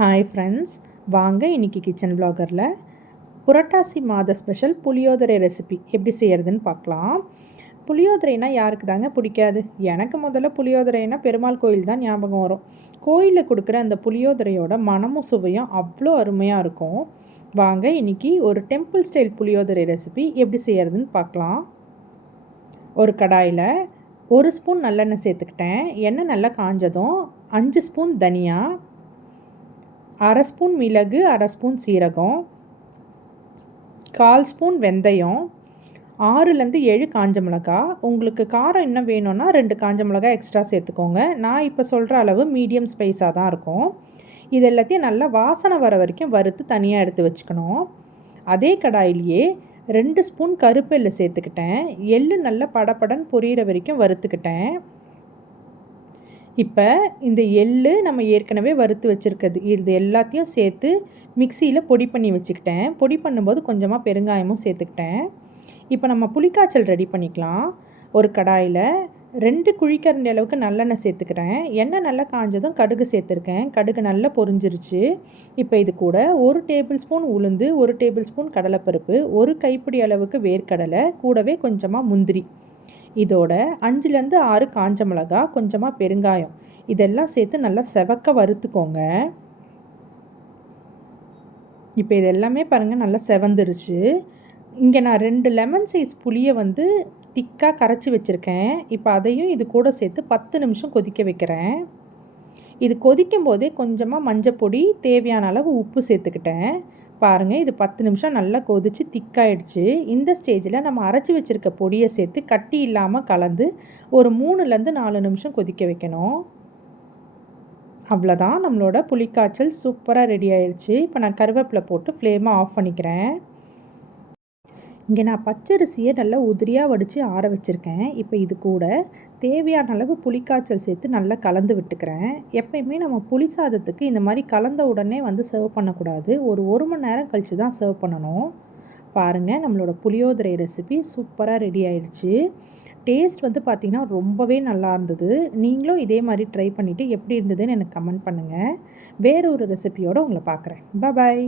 Hi friends, வாங்க இன்றைக்கி kitchen வ்ளாகரில் புரட்டாசி மாத ஸ்பெஷல் புளியோதரை ரெசிபி எப்படி செய்கிறதுன்னு பார்க்கலாம். புளியோதரைனா யாருக்கு தாங்க பிடிக்காது? எனக்கு முதல்ல புளியோதரைனா பெருமாள் கோயில் தான் ஞாபகம் வரும். கோயிலில் கொடுக்குற அந்த புளியோதரையோட மனமும் சுவையும் அவ்வளோ அருமையாக இருக்கும். வாங்க இன்றைக்கி ஒரு டெம்பிள் ஸ்டைல் புளியோதரை ரெசிபி எப்படி செய்கிறதுன்னு பார்க்கலாம். ஒரு கடாயில் 1 ஸ்பூன் நல்லெண்ணெய் சேர்த்துக்கிட்டேன். எண்ணெய் நல்லா காஞ்சதும் 5 ஸ்பூன் தனியா, 1/2 ஸ்பூன் மிளகு, 1/2 ஸ்பூன் சீரகம், 1/4 ஸ்பூன் வெந்தயம், 6லேருந்து 7 காஞ்ச மிளகா. உங்களுக்கு காரம் இன்னும் வேணும்னா 2 காஞ்ச மிளகா எக்ஸ்ட்ரா சேர்த்துக்கோங்க. நான் இப்போ சொல்கிற அளவு மீடியம் ஸ்பைஸாக தான் இருக்கும். இது எல்லாத்தையும் நல்லா வாசனை வர வரைக்கும் வறுத்து தனியாக எடுத்து வச்சுக்கணும். அதே கடாயிலேயே 2 ஸ்பூன் கருப்பு எள்ளு சேர்த்துக்கிட்டேன். எள்ளு நல்லா படபடன்னு பொரியிற வரைக்கும் வறுத்துக்கிட்டேன். இப்போ இந்த எள்ளு நம்ம ஏற்கனவே வறுத்து வச்சுருக்கிறது இது எல்லாத்தையும் சேர்த்து மிக்சியில் பொடி பண்ணி வச்சுக்கிட்டேன். பொடி பண்ணும்போது கொஞ்சமாக பெருங்காயமும் சேர்த்துக்கிட்டேன். இப்போ நம்ம புளிக்காய்ச்சல் ரெடி பண்ணிக்கலாம். ஒரு கடாயில் 2 குழிக்கரண்டி அளவுக்கு நல்லெண்ணெய் சேர்த்துக்கிறேன். எண்ணெய் நல்லா காஞ்சதும் கடுகு சேர்த்துருக்கேன். கடுகு நல்லா பொரிஞ்சிருச்சு. இப்போ இது கூட 1 டேபிள் ஸ்பூன் உளுந்து, 1 டேபிள் ஸ்பூன் கடலைப்பருப்பு, 1 கைப்பிடி அளவுக்கு வேர்க்கடலை, கூடவே கொஞ்சமாக முந்திரி, இதோட 5லேருந்து 6 காஞ்ச மிளகா, கொஞ்சமாக பெருங்காயம், இதெல்லாம் சேர்த்து நல்லா செவக்க வறுத்துக்கோங்க. இப்போ இது எல்லாமே பாருங்கள் நல்லா செவந்துருச்சு. இங்கே நான் 2 லெமன் சைஸ் புளியை திக்காக கரைச்சி வச்சுருக்கேன். இப்போ அதையும் இது கூட சேர்த்து 10 நிமிஷம் கொதிக்க வைக்கிறேன். இது கொதிக்கும் போதே கொஞ்சமாக மஞ்சப்பொடி, தேவையான அளவு உப்பு சேர்த்துக்கிட்டேன். பாருங்கள், இது 10 நிமிஷம் நல்லா கொதித்து திக்காயிடுச்சு. இந்த ஸ்டேஜில் நம்ம அரைச்சி வச்சுருக்க பொடியை சேர்த்து கட்டி இல்லாமல் கலந்து ஒரு 3லேருந்து 4 நிமிஷம் கொதிக்க வைக்கணும். அவ்வளோதான், நம்மளோட புளிக்காய்ச்சல் சூப்பராக ரெடி ஆயிடுச்சு. இப்போ நான் கருவேப்பிலை போட்டு ஃப்ளேமை ஆஃப் பண்ணிக்கிறேன். இங்கே நான் பச்சரிசியை நல்லா உதிரியாக வடித்து ஆற வச்சுருக்கேன். இப்போ இது கூட தேவையான அளவு புளிக்காய்ச்சல் சேர்த்து நல்லா கலந்து விட்டுக்கிறேன். எப்பயுமே நம்ம புளி சாதத்துக்கு இந்த மாதிரி கலந்த உடனே சர்வ் பண்ணக்கூடாது. ஒரு மணி நேரம் கழித்து தான் சர்வ் பண்ணணும். பாருங்கள், நம்மளோட புளியோதரை ரெசிபி சூப்பராக ரெடி ஆயிடுச்சு. டேஸ்ட் பார்த்திங்கன்னா ரொம்பவே நல்லா இருந்தது. நீங்களும் இதே மாதிரி ட்ரை பண்ணிவிட்டு எப்படி இருந்ததுன்னு எனக்கு கமெண்ட் பண்ணுங்கள். வேறு ஒரு ரெசிபியோடு உங்களை பார்க்குறேன். பாய்.